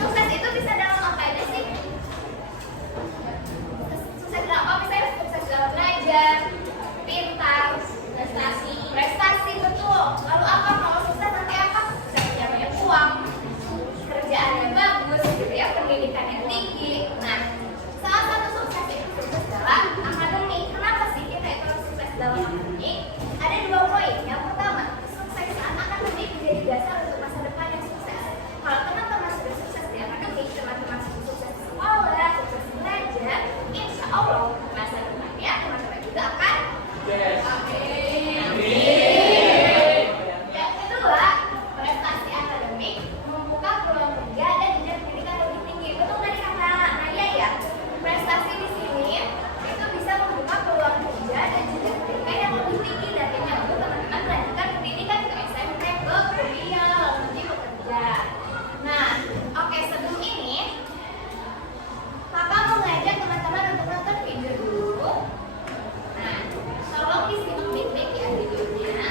Sukses itu bisa dalam apa aja sih? Sukses dalam apa? Misalnya sukses dalam belajar, pintar, prestasi betul. Lalu apa? Kalau sukses nanti apa? Bisa punya banyak uang, kerjaannya bagus, gitu ya, pendidikan yang tinggi. Nah, salah satu sukses itu sukses dalam akademik. Kenapa sih kita itu harus sukses dalam akademik? Ada 2 poin. Yang pertama, kesuksesan akademik menjadi dasar untuk masa depan yang sukses. Kalau teman-teman sudah sukses di akademik, teman-teman sudah sukses di sekolah, sukses belajar, insya Allah masa depannya teman-teman juga akan yang kedua, prestasi akademik membuka peluang kerja dan jenjang pendidikan lebih tinggi. Betul tadi kata Naya ya? Prestasi di sini itu bisa membuka peluang kerja dan jenjang pendidikan yang lebih tinggi nantinya untuk teman-teman melanjutkan pendidikan ke SMP, ke kuliah, lalu nanti bekerja. Nah, oke, sebelum ini Papa mau ngajak teman-teman untuk nonton video dulu. Nah, tolong disimak baik-baik ya videonya.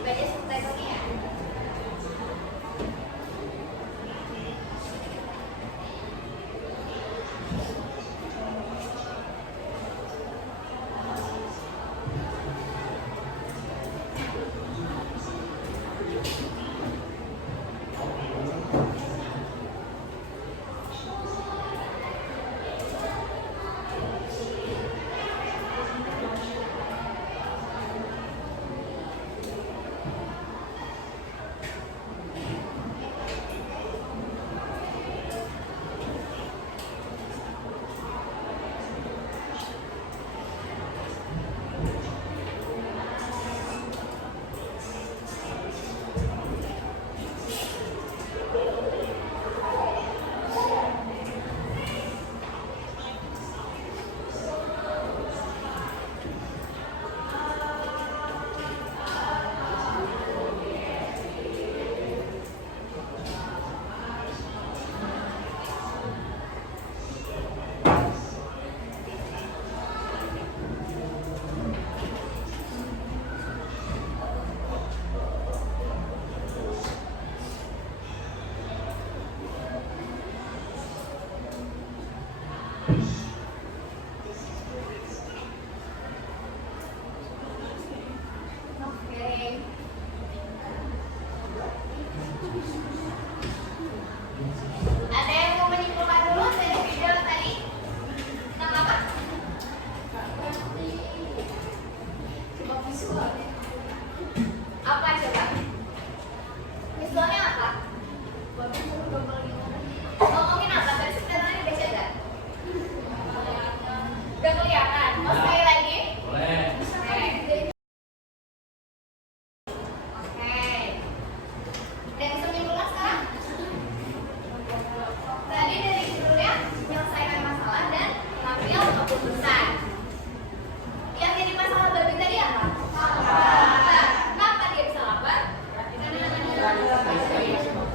Baca subtitlenya ya. Ada yang mau menyimpulkan dulu dari video tadi? Tentang apa? Coba visual. Apa coba? Visualnya apa? Ngomongin apa? Tadi sebenarnya baca gak? Gak kelihatan. Mau sekali lagi? Boleh. Oke. Ada yang bisa menyimpulkan sekarang? Tadi dari judulnya menyelesaikan masalah dan mengambil keputusan. Yang jadi masalah babi tadi apa? Lapar. Kenapa dia bisa lapar?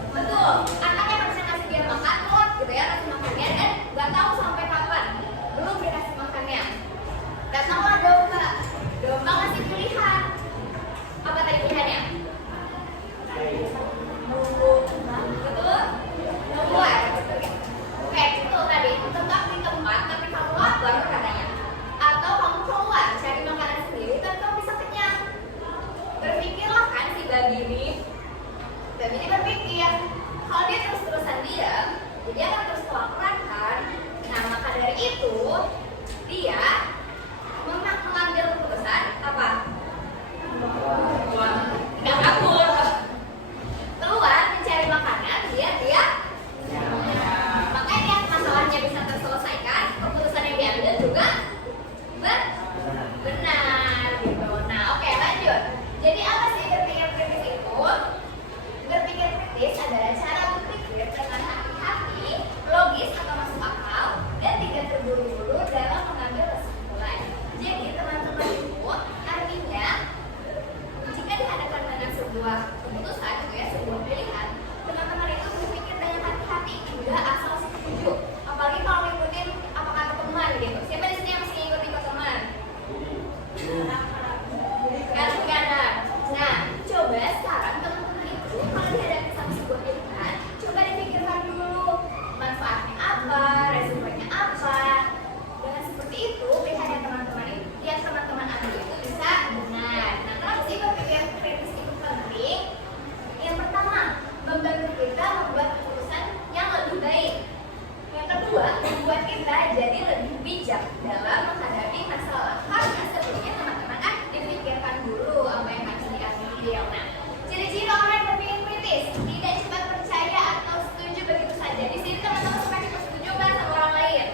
Betul. Anaknya harusnya ngasih dia makan, lot gitu ya, kasih makannya dan nggak tahu sampai kapan belum dikasih makannya. Datanglah domba. Domba ngasih pilihan. Apa tadi pilihannya? Betul? Keluar. Oke, itu tadi tetap di tempat tapi kamu lapar katanya. Atau kamu keluar cari makanan sendiri tapi kamu bisa kenyang. Berpikirlah kan si babi ini. Babi ini berpikir kalau dia terus-terusan diam, dia akan terus kelaparan kan. Nah maka dari itu dia mengambil keputusan apa? Nggak kabur. Keluar mencari makanan biar dia aja asal setuju. Apalagi kalau ngikutin apa kata teman gitu. Siapa di sini yang masih ngikutin kata teman? Kan ada. Nah, coba sekarang teman-teman itu kalau dihadapi sama sebuah pilihan, coba dipikirkan dulu manfaatnya apa, resikonya apa. Dengan seperti itu, pilihan yang teman-teman ambil itu bisa benar. Nah, kenapa sih berpikir kritis itu penting? Yang pertama, membantu kita membuat keputusan yang lebih baik. Yang kedua, membuat kita jadi lebih bijak dalam menghadapi masalah. Karena sebelumnya teman-teman dipikirkan dulu apa yang harus diambil. Nah, ciri-ciri orang yang berpikir kritis, tidak cepat percaya atau setuju begitu saja. Di sini teman-teman suka setuju kan sama orang lain?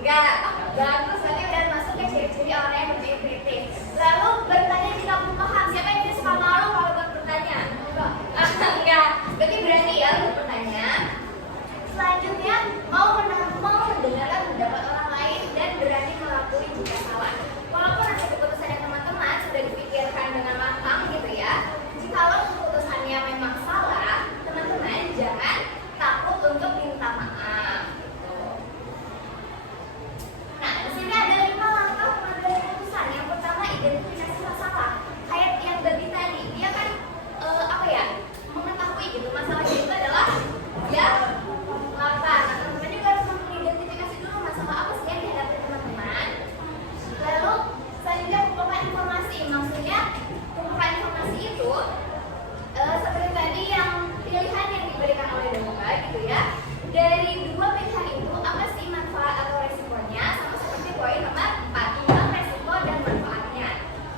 Enggak, bagus. Berarti udah masuk ke ciri-ciri orang yang berpikir kritis. Lalu bertanya jika belum paham. Siapa yang tidak suka malu kalau bertanya? Enggak. Berarti berani ya untuk bertanya. Selanjutnya mau mendengarkan pendapat orang lain dan berani mengakui jika salah. Walaupun ada keputusan yang teman-teman sudah dipikirkan dengan matang gitu ya. Jikalau keputusannya memang salah, teman-teman jangan takut untuk minta maaf. Nah, di sini ada 5 langkah pengambilan keputusan. Yang pertama, identifikasi masalah. Kayak yang tadi, dia kan mengetahui gitu masalahnya itu adalah ya apa. Nah, teman-teman juga harus mengidentifikasi dulu masalah apa sih yang dihadapi teman-teman. Lalu selanjutnya kumpulkan informasi. Maksudnya kumpulkan informasi itu seperti tadi yang pilihan yang diberikan oleh Demoga gitu ya. Dari 2 pilihan itu apa sih manfaat atau resikonya, sama seperti poin nomor 4, timbang resiko dan manfaatnya.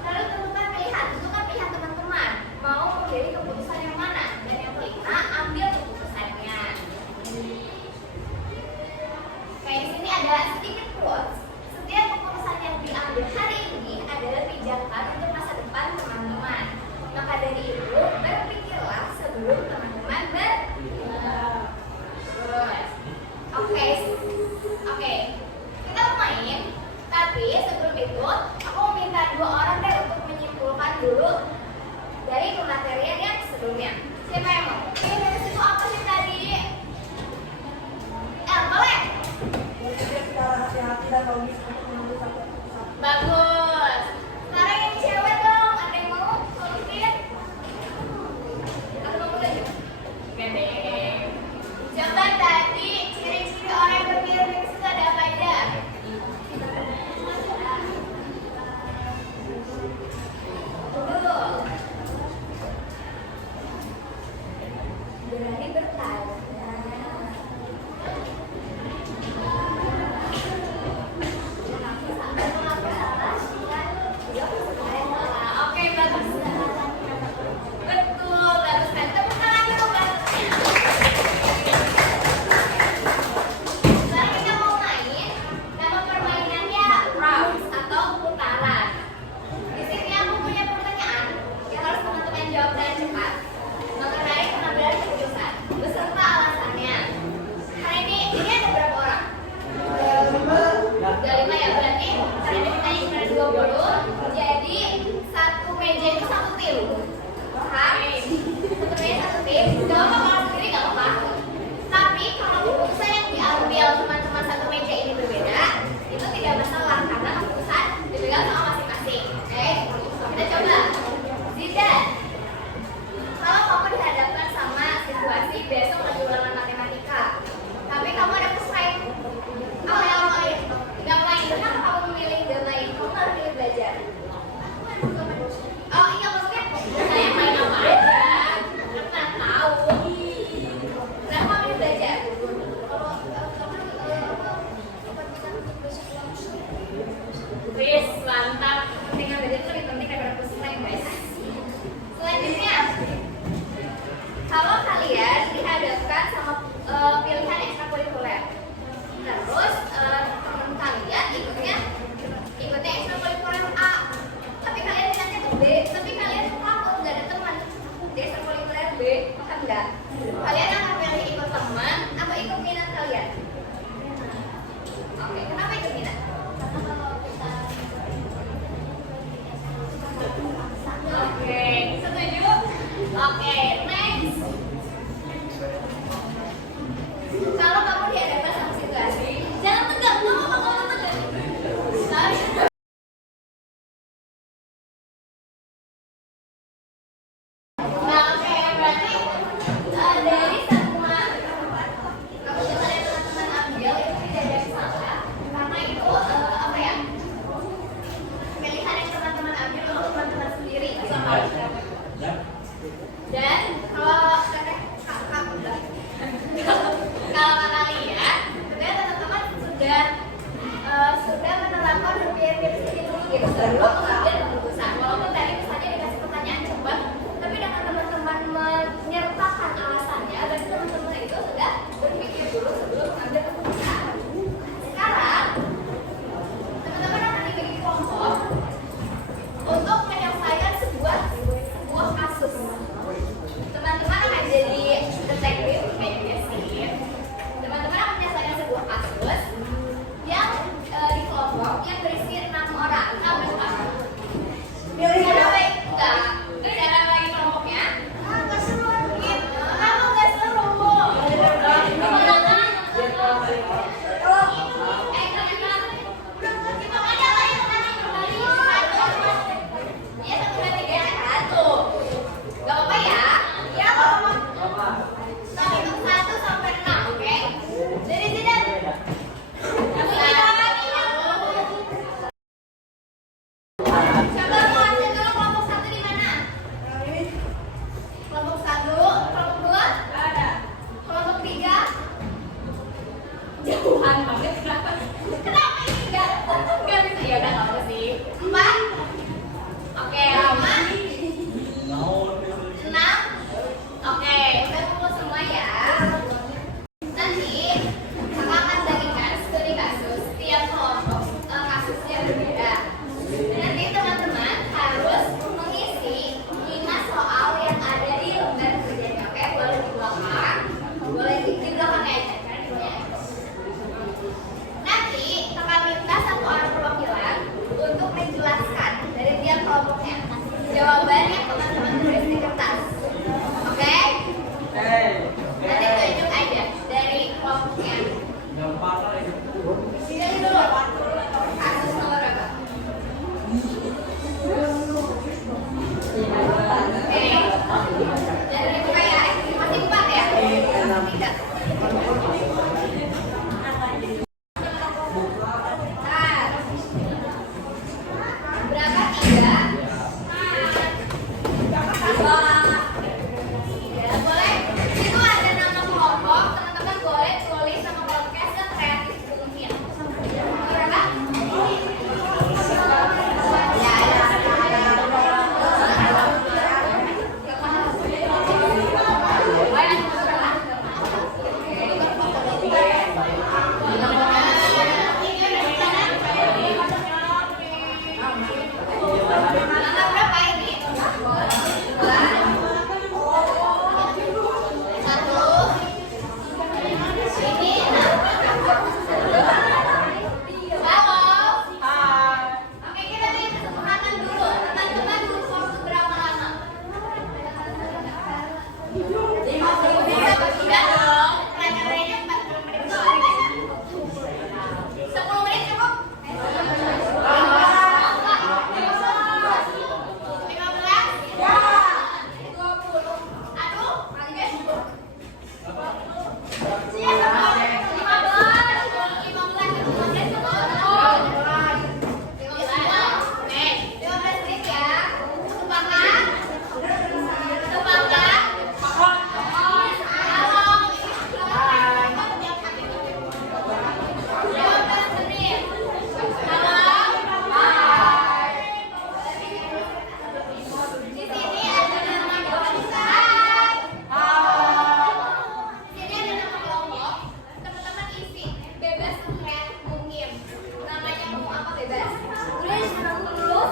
Lalu tentukan pilihan, tentukan pilihan teman-teman mau menjadi keputusan yang mana. Dan yang kelima, ambil keputusannya. Kayak di sini ada sedikit quotes. Setiap keputusan yang diambil hari ini adalah pijakan untuk masa depan teman-teman. Maka dari itu, berpikirlah sebelum teman-teman Oke. Kita mau main, tapi sebelum itu aku minta 2 orang deh untuk menyimpulkan dulu dari pematerian yang sebelumnya. Siapa yang mau? Dari situ apa sih tadi? Boleh. Hati-hati dan logis untuk mengambil satu keputusan. Bagus. Sekarang yang cewek dong, ada yang mau solusin? Atau kamu lagi? Gede. Coba tadi ciri-ciri orang yang berpikir kritis itu ada apa aja? Betul. Berani bertanya. Oke, bagus. Betul, bagus kan. Tepuk tangan dulu, bagusnya. Sekarang kita mau main. Nama permainannya rounds atau putaran. Di sini aku punya pertanyaan yang harus teman-teman jawab dengan cepat mengenai pengambilan keputusan beserta alasannya. Hari ini ada berapa orang? Ada 5 ya, berarti karena kita ini cuma 20, jadi satu meja itu 1 tim. Paham? Satu meja 1 tim. Gak apa kalau sendiri gak apa. Tapi kalau keputusan yang diambil teman-teman satu meja ini berbeda, itu tidak masalah karena keputusan dipegang sama masing-masing. Oke? Kita coba. Zidan, kalau kamu dihadapkan sama situasi besok lagi ulangan matematika, tapi kamu ada pesaing, apa yang kamu main? Gak main. Kenapa kamu memilih gak main? Kamu harus pilih belajar. Oh iya, maksudnya saya main apa aja? Karena tahu. jauhan banget. Kenapa ini nggak bisa? Ya udah nggak apa sih. 4. Oke, 5. 6. Oke, udah kumpul semua ya. Nanti kakak akan bagikan studi kasus setiap kelompok kasusnya berbeda. Dan nanti teman-teman harus mengisi 5 soal yang ada di lembar kerjanya. Oke, boleh di belakang, boleh di belakang aja karena di bawah. Nanti kakak minta satu orang perwakilan untuk menjelaskan dari tiap kelompoknya jawaban yang teman-teman tulis di kertas. Oke? Nanti tunjuk aja dari kelompoknya. Dari dulu. Kasus nomor berapa? Oke. Dari dibuka ya. Masih 4 ya? 3. Berapa? 3. Ya, boleh. Itu ada nama kelompok, teman-teman boleh tulis nama kelompoknya sekreatif mungkin. Berapa? Nama berapa ini? 1. Ini 6. Halo. Oke, kita lihat kesempatan dulu. Teman-teman butuh waktu berapa lama? 50 menit. Tidak dong. Pelajarannya 40 menit doang. 10 menit cukup? 15? Ya. 20. Aduh, kalian cukup. Di sini ada nama kelompok. Jadi ada nama kelompok, teman-teman isi bebas kreatif mungkin. Namanya mau apa bebas. Tulis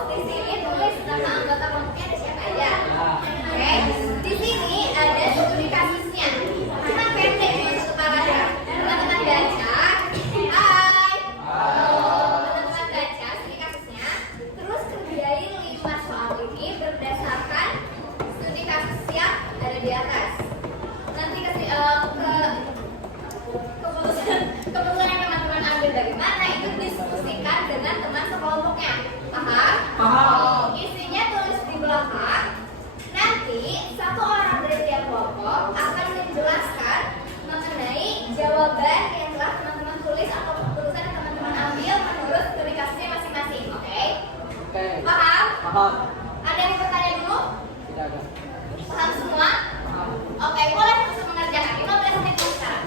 di sini tulis nama anggota kelompoknya ada siapa aja. Oke. Di sini ada studi kasusnya. Cuma pendek cuma 1 paragraf. Teman-teman baca. Hai. Teman-teman baca studi kasusnya. Terus kerjain 5 soal ini berdasarkan studi kasus yang ada di atas. Nanti keputusan yang teman-teman ambil dari mana itu diskusikan dengan teman sekelompoknya. Paham? Isinya tulis di belakang. Nanti satu orang dari tiap kelompok akan menjelaskan mengenai jawaban yang telah teman-teman tulis atau keputusan yang teman-teman ambil menurut studi kasusnya masing-masing. Oke? Paham? Ada yang bertanya dulu? Paham semua? Oke, boleh langsung mengerjakan. 15 menit dulu sekarang.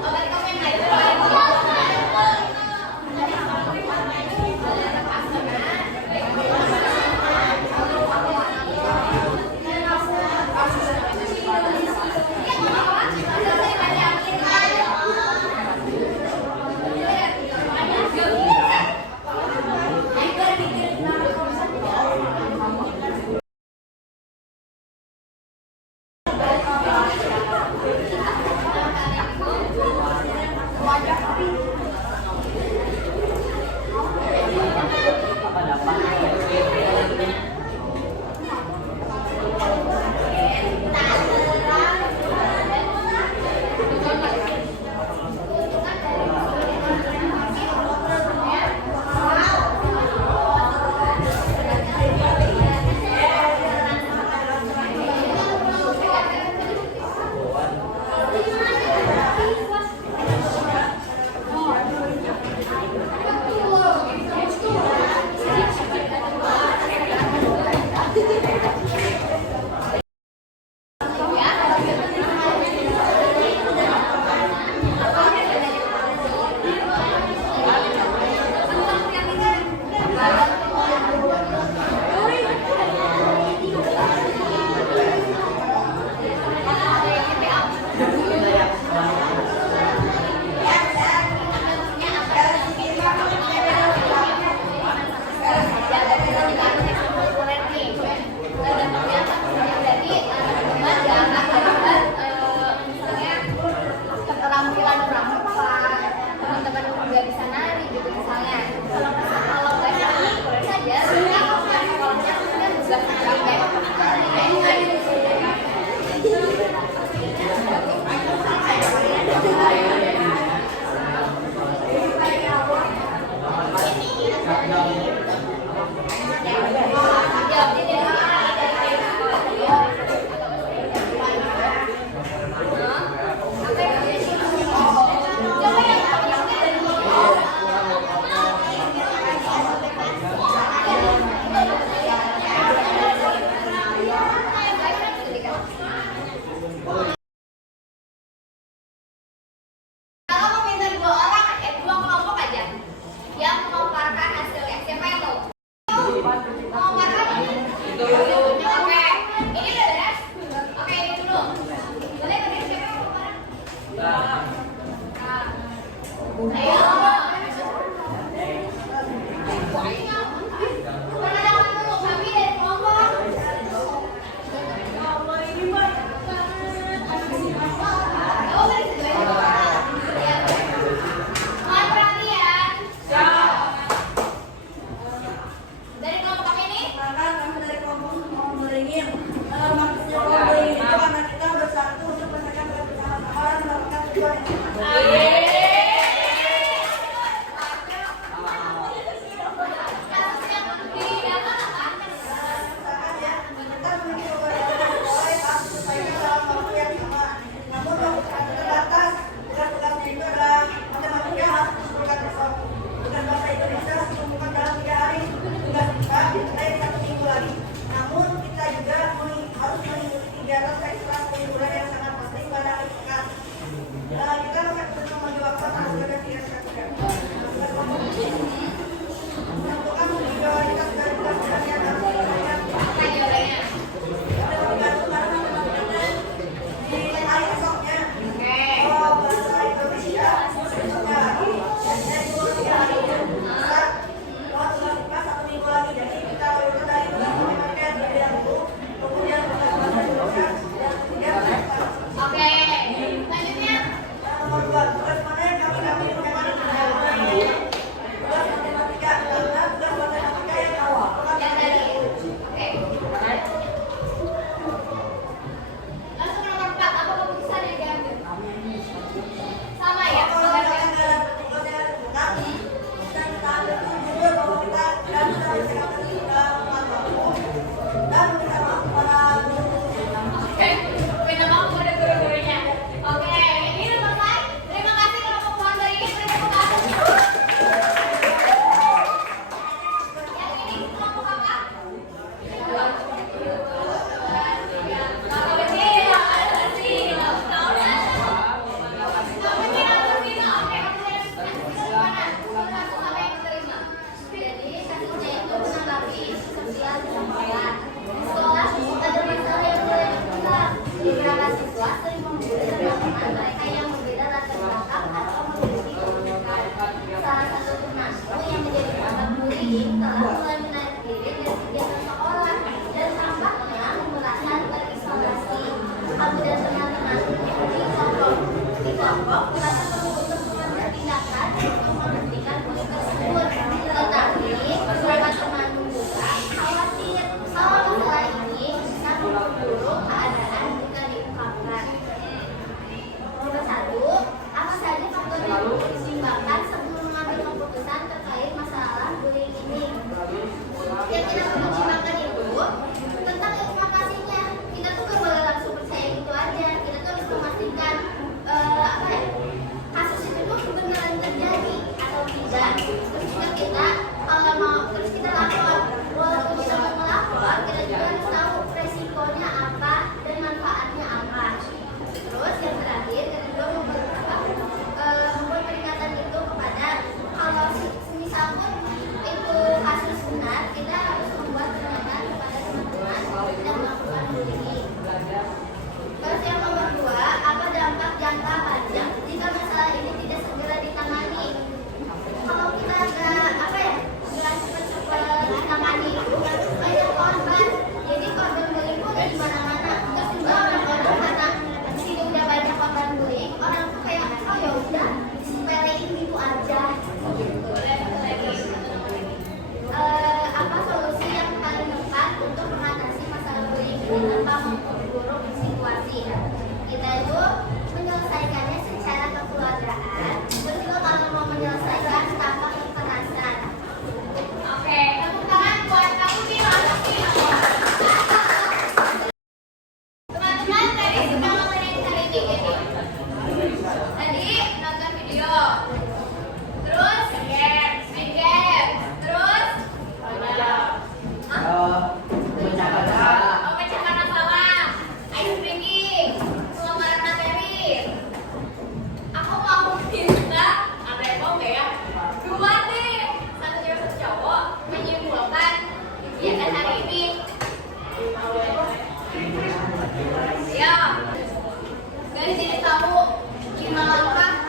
Obat komen kegiatan seksual hiburan yang sangat penting pada akhir pekan. Kita akan terus memperjuangkan hasil dan tidak menentukan prioritas dari pelaksanaan yang harus dilakukan. Apa jawabannya? Di hari esoknya, Oke. bahasa Indonesia esoknya lagi, dan juga 3 hari besar, tugas satu minggu lagi. Jadi kita urutkan dari matematika yang dulu, kemudian bahasa Indonesia, dan kemudian Oke. Selanjutnya. nomor 2, tugas mana yang kami mengenai tugas matematika, karena tugas matematika yang awal. Yang tadi. Oke. Langsung nomor 4. Apa keputusan yang diambil? Sama ya? Kalau misalkan ada tugasnya lengkap, kita ambil jujur bahwa kita tidak bisa bersikap memantau dan meminta maaf kepada guru. Oke. Minta maaf kepada guru-gurunya. Oke. Ini udah selesai. Terima kasih kelompok keluarga ini. Terima kasih. Yang ini kelompok apa? Jadi kasusnya itu menanggapi sosial kesampaian. Di sekolah ada masalah yang mulai berkembang. Beberapa siswa sering membuli dan melakukan mereka yang berbeda latar belakang atau memiliki keunikan. Salah satu pengasuh yang menjadi korban bullying telah mulai menarik diri dari kegiatan sekolah dan tampaknya merasa terisolasi. Kamu dan teman-temanmu di kelompok merasa perlu untuk mengambil tindakan untuk menghentikan bullying tersebut. Tetapi beberapa temanmu juga khawatir soal masalah ini bisa memperburuk keadaan jika diungkapkan. Nomor 1, apa saja faktor yang perlu disimbangkan sebelum mengambil keputusan terkait masalah bullying ini? Yang kita perlu pertimbangkan itu tentang informasinya. Kita tuh gak boleh langsung percaya gitu aja. Kita tuh harus memastikan kasus itu tuh beneran terjadi atau tidak. Terus juga kita kalau mau terus kita lapor. Walaupun kita mau melapor, kita juga harus tahu resikonya apa dan manfaatnya apa. Terus yang terakhir kita juga membuat peringatan itu kepada kalau semisal pun itu kasus benar, kita harus membuat peringatan kepada teman-teman yang melakukan bullying. Terus yang nomor 2, apa dampak jangka panjang jika masalah ini tidak segera ditangani? Kalau kita nggak cepat-cepat ditangani itu banyak korban. Jadi korban bullying pun di mana-mana. Terus juga orang-orang karena di sini udah banyak korban bullying, orang tuh kayak oh ya udah sepelein gitu aja. Gitu. Apa solusi yang paling tepat untuk mengatasi masalah bullying ini tanpa memperburuk situasi? Kita itu menyelesaikannya secara kekeluargaan. Terus juga kalau mau menyelesaikan tanpa kekerasan. Oke, tepuk tangan buat kamu nih, teman-teman tadi sudah mengenai hari ini. Tadi nonton video, terus main game, terus memecahkan masalah, ice breaking, pengamaran materi. Aku mau minta, ada yang mau nggak ya? 2 deh, 1 cewek 1 cowok menyimpulkan kegiatan hari ini. Ya, dari sini tahu gimana